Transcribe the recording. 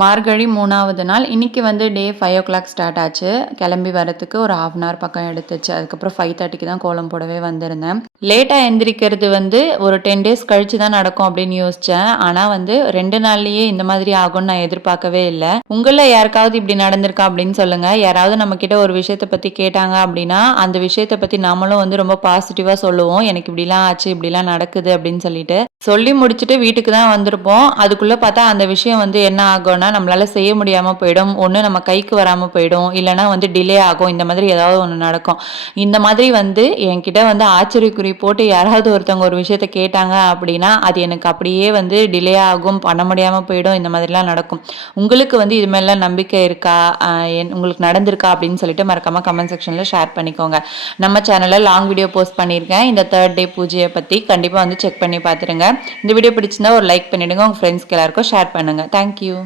மார்கழி 3வது நாள். இன்னைக்கு வந்து டே 5:00 ஸ்டார்ட் ஆச்சு. கிளம்பி வரதுக்கு ஒரு 1/2 அன் ஹவர் பக்கம் எடுத்துச்சு. அதுக்கப்புறம் 5:30க்கு தான் கோலம் போடவே வந்திருந்தேன். லேட்டா எந்திரிக்கிறது வந்து ஒரு 10 டேஸ் கழிச்சு தான் நடக்கும் அப்படின்னு யோசிச்சேன். ஆனா வந்து 2 நாள்லயே இந்த மாதிரி ஆகும்னு நான் எதிர்பார்க்கவே இல்ல. உங்கள யாருக்காவது இப்படி நடந்திருக்கா அப்படின்னு சொல்லுங்க. யாராவது நம்ம கிட்ட ஒரு விஷயத்த பத்தி கேட்டாங்க அப்படின்னா, அந்த விஷயத்த பத்தி நாமளும் வந்து ரொம்ப பாசிட்டிவா சொல்லுவோம். எனக்கு இப்படிலாம் ஆச்சு, இப்படிலாம் நடக்குது அப்படின்னு சொல்லிட்டு. சொல்லி முடிச்சுட்டு வீட்டுக்கு தான் வந்திருப்போம். அதுக்குள்ள பார்த்தா அந்த விஷயம் வந்து என்ன ஆகும்னா, நம்மளால செய்ய முடியாம போயிடும். ஒண்ணு நம்ம கைக்கு வராம போயிடும். இல்லன்னா வந்து டிலே ஆகும். இந்த மாதிரி ஏதாவது ஒண்ணு நடக்கும். இந்த மாதிரி வந்து என்கிட்ட வந்து ஆச்சரியக்குறி போட்டு யாராவது ஒருத்தவங்க ஒரு விஷயத்த கேட்டாங்க அப்படின்னா, அது எனக்கு அப்படியே வந்து டிலே ஆகும். பண்ண முடியாம போயிடும். இந்த மாதிரிலாம் நடக்கும். உங்களுக்கு வந்து இது மேலாம் நம்பிக்கை இருக்கா? உங்களுக்கு நடந்திருக்கா? அப்படின்னு சொல்லிட்டு மறக்காம கமெண்ட் செக்ஷன்ல ஷேர் பண்ணிக்கோங்க. நம்ம சேனல்ல லாங் வீடியோ போஸ்ட் பண்ணியிருக்கேன். இந்த 3rd டே பூஜைய பத்தி கண்டிப்பா வந்து செக் பண்ணி பார்த்துருங்க. இந்த வீடியோ பிடிச்சிருந்தா ஒரு லைக் பண்ணிடுங்க. உங்க ஃப்ரெண்ட்ஸ்க்கு எல்லாருக்கும் ஷேர் பண்ணுங்க. Thank you.